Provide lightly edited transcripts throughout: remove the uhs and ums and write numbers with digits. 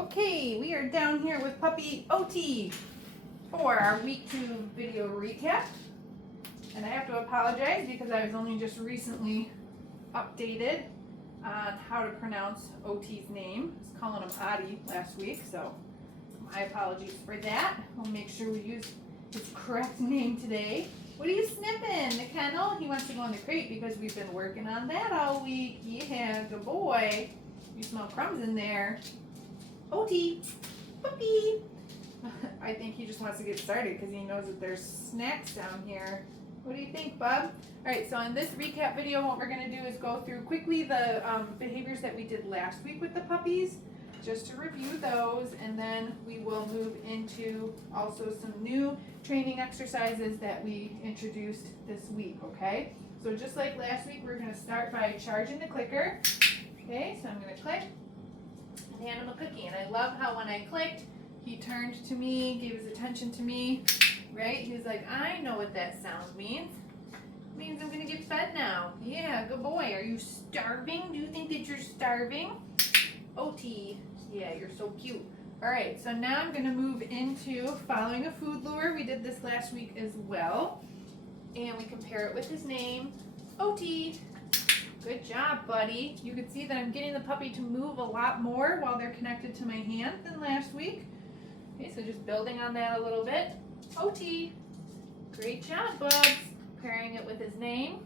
Okay, we are down here with puppy Otti for our week 2 video recap. And I have to apologize because I was only just recently updated on how to pronounce Otti's name. I was calling him Otti last week, so my apologies for that. We'll make sure we use his correct name today. What are you sniffing? The kennel? He wants to go in the crate because we've been working on that all week. Yeah, good boy. You smell crumbs in there. Otti, puppy. I think he just wants to get started because he knows that there's snacks down here. What do you think, bub? All right, so in this recap video, what we're going to do is go through quickly the behaviors that we did last week with the puppies, just to review those, and then we will move into also some new training exercises that we introduced this week, okay? So just like last week, we're going to start by charging the clicker. Okay, so I'm going to click and hand him a cookie. And I love how when I clicked, he turned to me, gave his attention to me, right? He was like, I know what that sound means. It means I'm going to get fed now. Yeah, good boy. Are you starving? Do you think that you're starving? Otti. Yeah, you're so cute. All right, so now I'm going to move into following a food lure. We did this last week as well. And we compare it with his name, Otti. Good job, buddy. You can see that I'm getting the puppy to move a lot more while they're connected to my hand than last week. Okay, so just building on that a little bit. Otti. Great job, Bubs. Pairing it with his name.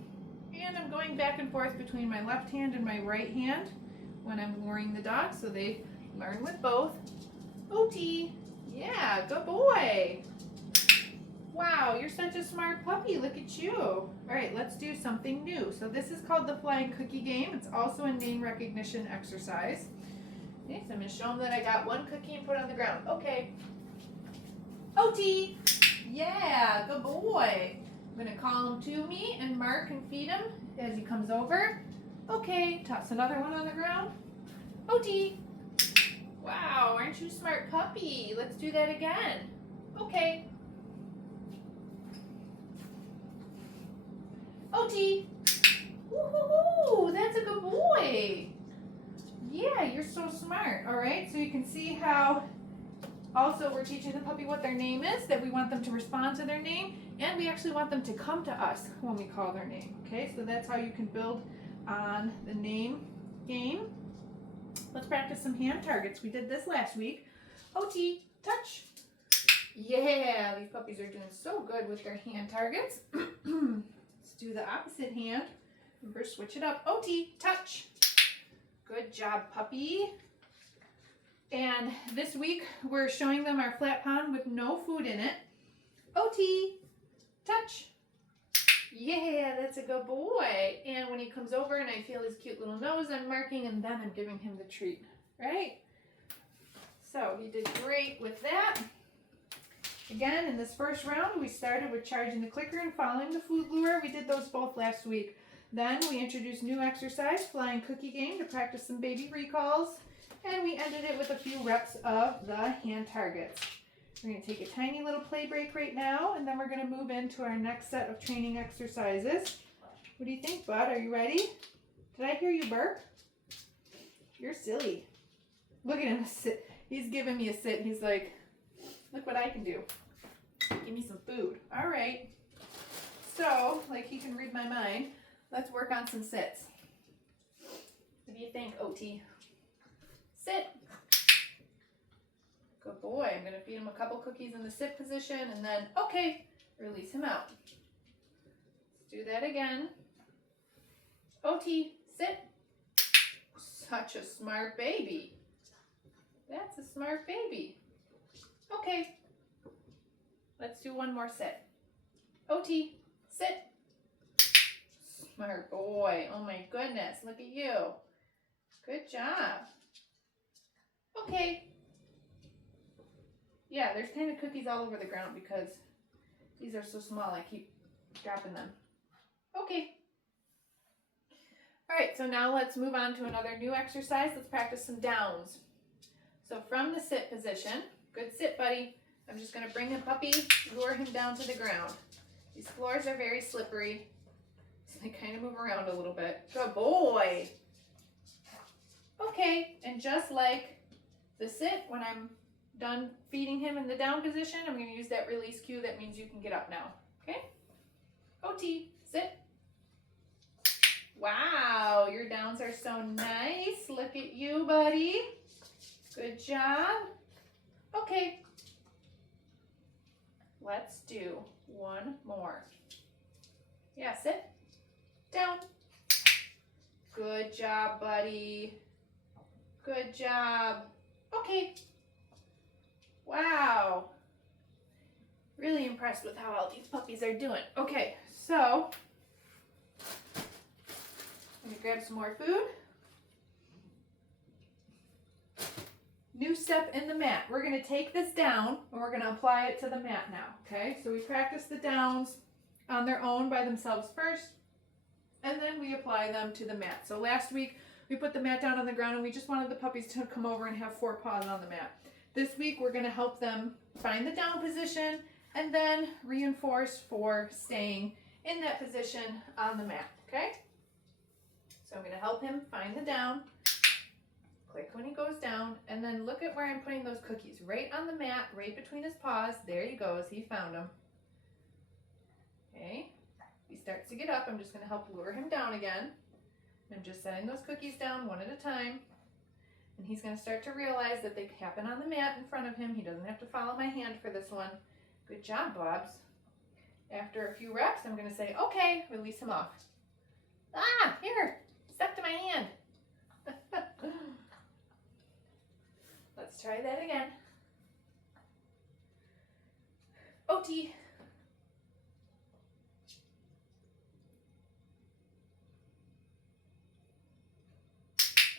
And I'm going back and forth between my left hand and my right hand when I'm luring the dog, so they learn with both. Otti. Yeah, good boy. Wow, you're such a smart puppy. Look at you. All right, let's do something new. So this is called the flying cookie game. It's also a name recognition exercise. Okay, so I'm going to show him that I got one cookie and put it on the ground. Okay. Otti. Yeah, good boy. I'm going to call him to me and mark and feed him as he comes over. Okay, toss another one on the ground. Otti. Wow, aren't you a smart puppy? Let's do that again. Okay. Otti. Woohoo! That's a good boy. Yeah, you're so smart. All right, so you can see how also we're teaching the puppy what their name is, that we want them to respond to their name, and we actually want them to come to us when we call their name. Okay, so that's how you can build on the name game. Let's practice some hand targets. We did this last week. Otti, touch. Yeah, these puppies are doing so good with their hand targets. Do the opposite hand. Remember, switch it up. Otti, touch. Good job, puppy. And this week, we're showing them our flat pond with no food in it. Otti, touch. Yeah, that's a good boy. And when he comes over and I feel his cute little nose, I'm marking, and then I'm giving him the treat, right? So he did great with that. Again, in this first round, we started with charging the clicker and following the food lure. We did those both last week. Then we introduced new exercise, flying cookie game, to practice some baby recalls. And we ended it with a few reps of the hand targets. We're going to take a tiny little play break right now, and then we're going to move into our next set of training exercises. What do you think, bud? Are you ready? Did I hear you burp? You're silly. Look at him sit. He's giving me a sit. He's like, look what I can do. Give me some food. All right. So, like he can read my mind, let's work on some sits. What do you think, Otti? Sit. Good boy. I'm going to feed him a couple cookies in the sit position, and then, okay, release him out. Let's do that again. Otti, sit. Such a smart baby. That's a smart baby. Okay, let's do one more sit. Otti, sit. Smart boy. Oh my goodness, look at you. Good job. Okay. Yeah, there's kind of cookies all over the ground because these are so small, I keep dropping them. Okay. All right, so now let's move on to another new exercise. Let's practice some downs. So from the sit position, good sit, buddy. I'm just going to bring the puppy, lure him down to the ground. These floors are very slippery, so they kind of move around a little bit. Good boy. Okay, and just like to sit. When I'm done feeding him in the down position, I'm going to use that release cue. That means you can get up now. Okay? Otti, sit. Wow, your downs are so nice. Look at you, buddy. Good job. Okay. Let's do one more. Yeah, sit. Down. Good job, buddy. Good job. Okay. Wow. Really impressed with how all these puppies are doing. Okay, so I'm gonna grab some more food. New step in the mat. We're gonna take this down and we're gonna apply it to the mat now, okay? So we practice the downs on their own by themselves first, and then we apply them to the mat. So last week we put the mat down on the ground and we just wanted the puppies to come over and have 4 paws on the mat. This week we're gonna help them find the down position and then reinforce for staying in that position on the mat, okay? So I'm gonna help him find the down. Click when he goes down, and then look at where I'm putting those cookies. Right on the mat, right between his paws. There he goes, he found them. Okay, if he starts to get up, I'm just gonna help lure him down again. I'm just setting those cookies down one at a time. And he's gonna start to realize that they happen on the mat in front of him. He doesn't have to follow my hand for this one. Good job, Bobs. After a few reps, I'm gonna say, okay, release him off. Ah, here, stuck to my hand. Let's try that again. Otti.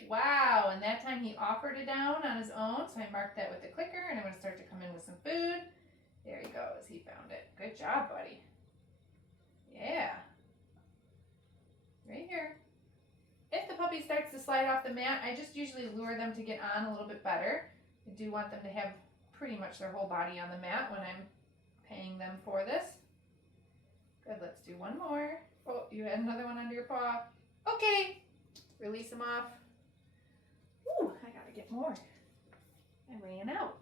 Wow, and that time he offered it down on his own, so I marked that with the clicker, and I'm gonna start to come in with some food. There he goes, he found it. Good job, buddy. Yeah. Right here. If the puppy starts to slide off the mat, I just usually lure them to get on a little bit better. I do want them to have pretty much their whole body on the mat when I'm paying them for this. Good, let's do one more. Oh, you had another one under your paw. Okay, release them off. Ooh, I gotta get more. I ran out.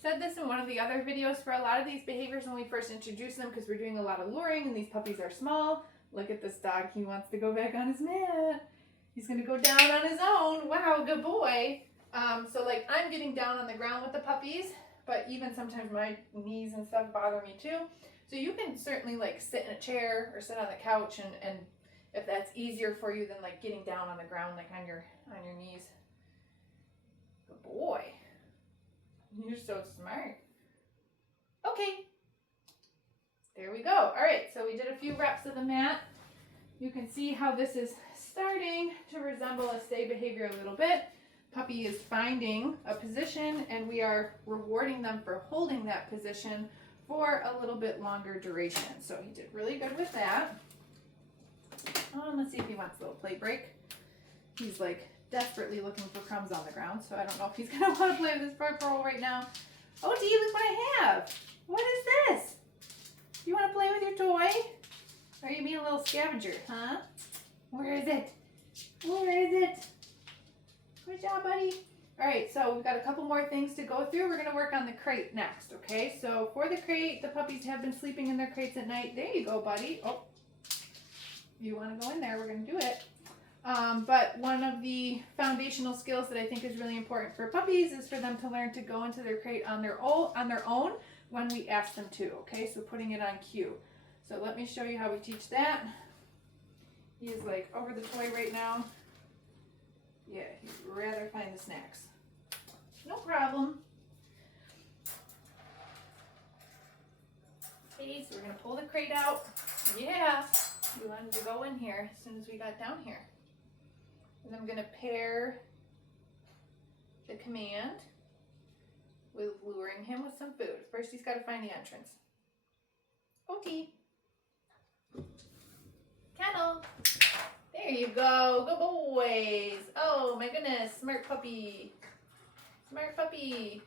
Said this in one of the other videos, for a lot of these behaviors when we first introduce them, because we're doing a lot of luring and these puppies are small. Look at this dog, he wants to go back on his mat. He's gonna go down on his own. Wow, good boy. So like I'm getting down on the ground with the puppies, but even sometimes my knees and stuff bother me too. So you can certainly like sit in a chair or sit on the couch, and if that's easier for you than like getting down on the ground like on your knees. Good boy. You're so smart. Okay. There we go. All right, so we did a few reps of the mat. You can see how this is starting to resemble a stay behavior a little bit. Puppy is finding a position and we are rewarding them for holding that position for a little bit longer duration. So he did really good with that. Let's see if he wants a little play break. He's like desperately looking for crumbs on the ground, so I don't know if he's gonna want to play with his purple right now. Oh, do you look what I have? What is this? You want to play with your toy? Or are you being a little scavenger, huh? Where is it? Where is it? Good job, buddy. All right, so we've got a couple more things to go through. We're gonna work on the crate next, okay? So for the crate, the puppies have been sleeping in their crates at night. There you go, buddy. Oh, you wanna go in there, we're gonna do it. But one of the foundational skills that I think is really important for puppies is for them to learn to go into their crate on their own when we ask them to, okay? So putting it on cue. So let me show you how we teach that. He's like over the toy right now. Yeah, he'd rather find the snacks. No problem. Okay, so we're gonna pull the crate out. Yeah, we wanted to go in here as soon as we got down here. And I'm gonna pair the command with luring him with some food. First, he's gotta find the entrance. Otti. Kennel. There you go. Good boys. Oh my goodness. Smart puppy. Smart puppy.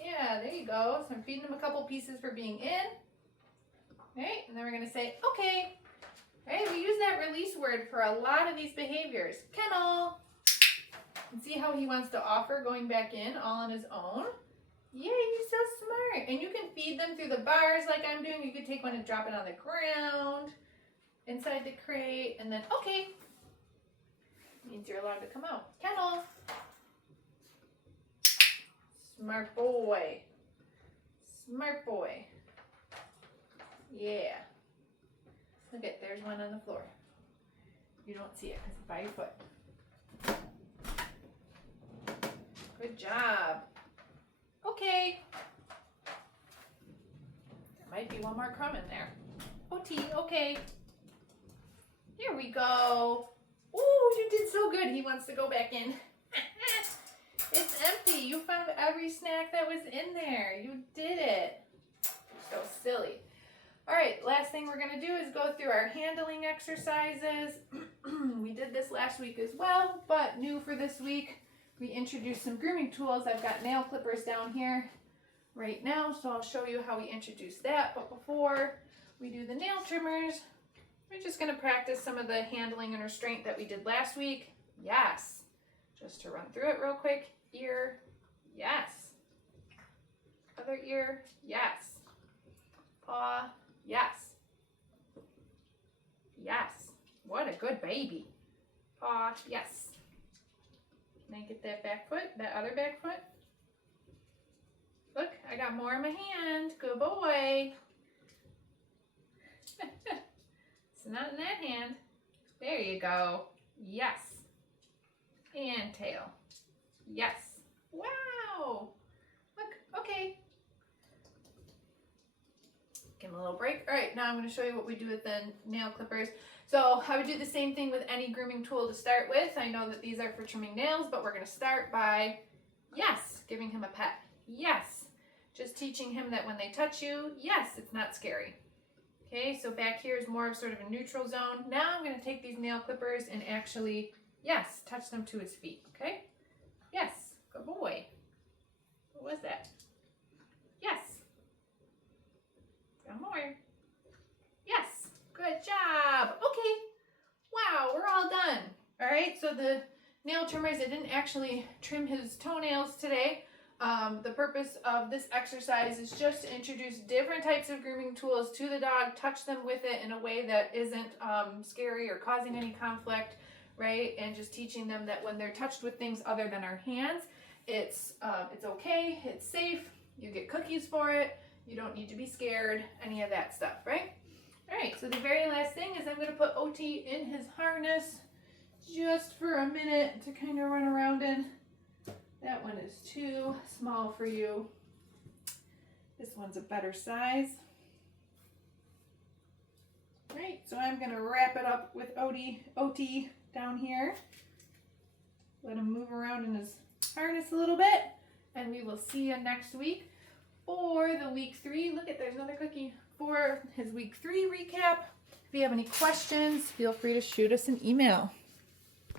Yeah, there you go. So I'm feeding him a couple pieces for being in. All right, and then we're gonna say, okay, Right? We use that release word for a lot of these behaviors. Kennel. And see how he wants to offer going back in all on his own? Yeah, he's so smart. And you can feed them through the bars like I'm doing. You could take one and drop it on the ground inside the crate. And then, okay. Means you're allowed to come out. Kennel. Smart boy. Smart boy. Yeah. Look at, there's one on the floor. You don't see it because it's by your foot. Good job. Okay. There might be one more crumb in there. Otti, okay. Here we go. Ooh, you did so good. He wants to go back in. It's empty. You found every snack that was in there. You did it. You're so silly. All right, last thing we're going to do is go through our handling exercises. We did this last week as well, but new for this week, we introduced some grooming tools. I've got nail clippers down here right now, so I'll show you how we introduce that. But before we do the nail trimmers, we're just going to practice some of the handling and restraint that we did last week. Yes. Just to run through it real quick. Ear, yes. Other ear, yes. Paw, yes. Yes. What a good baby. Paw, yes. Can I get that back foot, that other back foot? Look, I got more in my hand. Good boy. It's not in that hand. There you go. Yes. And tail. Yes. Wow. Look, okay. Give him a little break. All right, now I'm going to show you what we do with the nail clippers. So I would do the same thing with any grooming tool to start with. I know that these are for trimming nails, but we're going to start by, yes, giving him a pet. Yes. Just teaching him that when they touch you, yes, it's not scary. Okay, so back here is more of sort of a neutral zone. Now I'm going to take these nail clippers and actually, yes, touch them to his feet. Okay? Yes. Good boy. What was that? Yes. One more. Yes. Good job. Okay. Wow, we're all done. All right, so the nail trimmers, I didn't actually trim his toenails today. The purpose of this exercise is just to introduce different types of grooming tools to the dog, touch them with it in a way that isn't scary or causing any conflict, right? And just teaching them that when they're touched with things other than our hands, it's okay, it's safe, you get cookies for it, you don't need to be scared, any of that stuff, right? All right, so the very last thing is I'm going to put Otti in his harness just for a minute to kind of run around in. That one is too small for you. This one's a better size. All right, so I'm going to wrap it up with Otti down here. Let him move around in his harness a little bit, and we will see you next week for the week 3. Look at, there's another cookie for his week 3 recap. If you have any questions, feel free to shoot us an email.